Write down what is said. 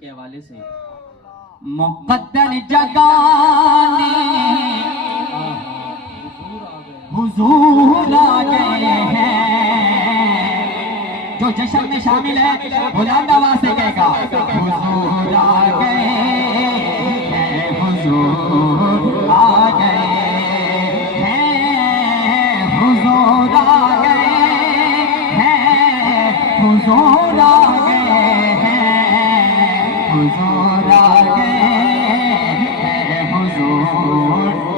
کے حوالے سے مقدر جگانے حضور آ گئے ہیں، جو جشن میں شامل ہے بلند آواز سے کہے گا حضور آ گئے ہیں، حضور آ گئے ہیں، حضور آ گئے ہیں، حضور آ گئے ہیں، حضور آ گئے ہیں، حضور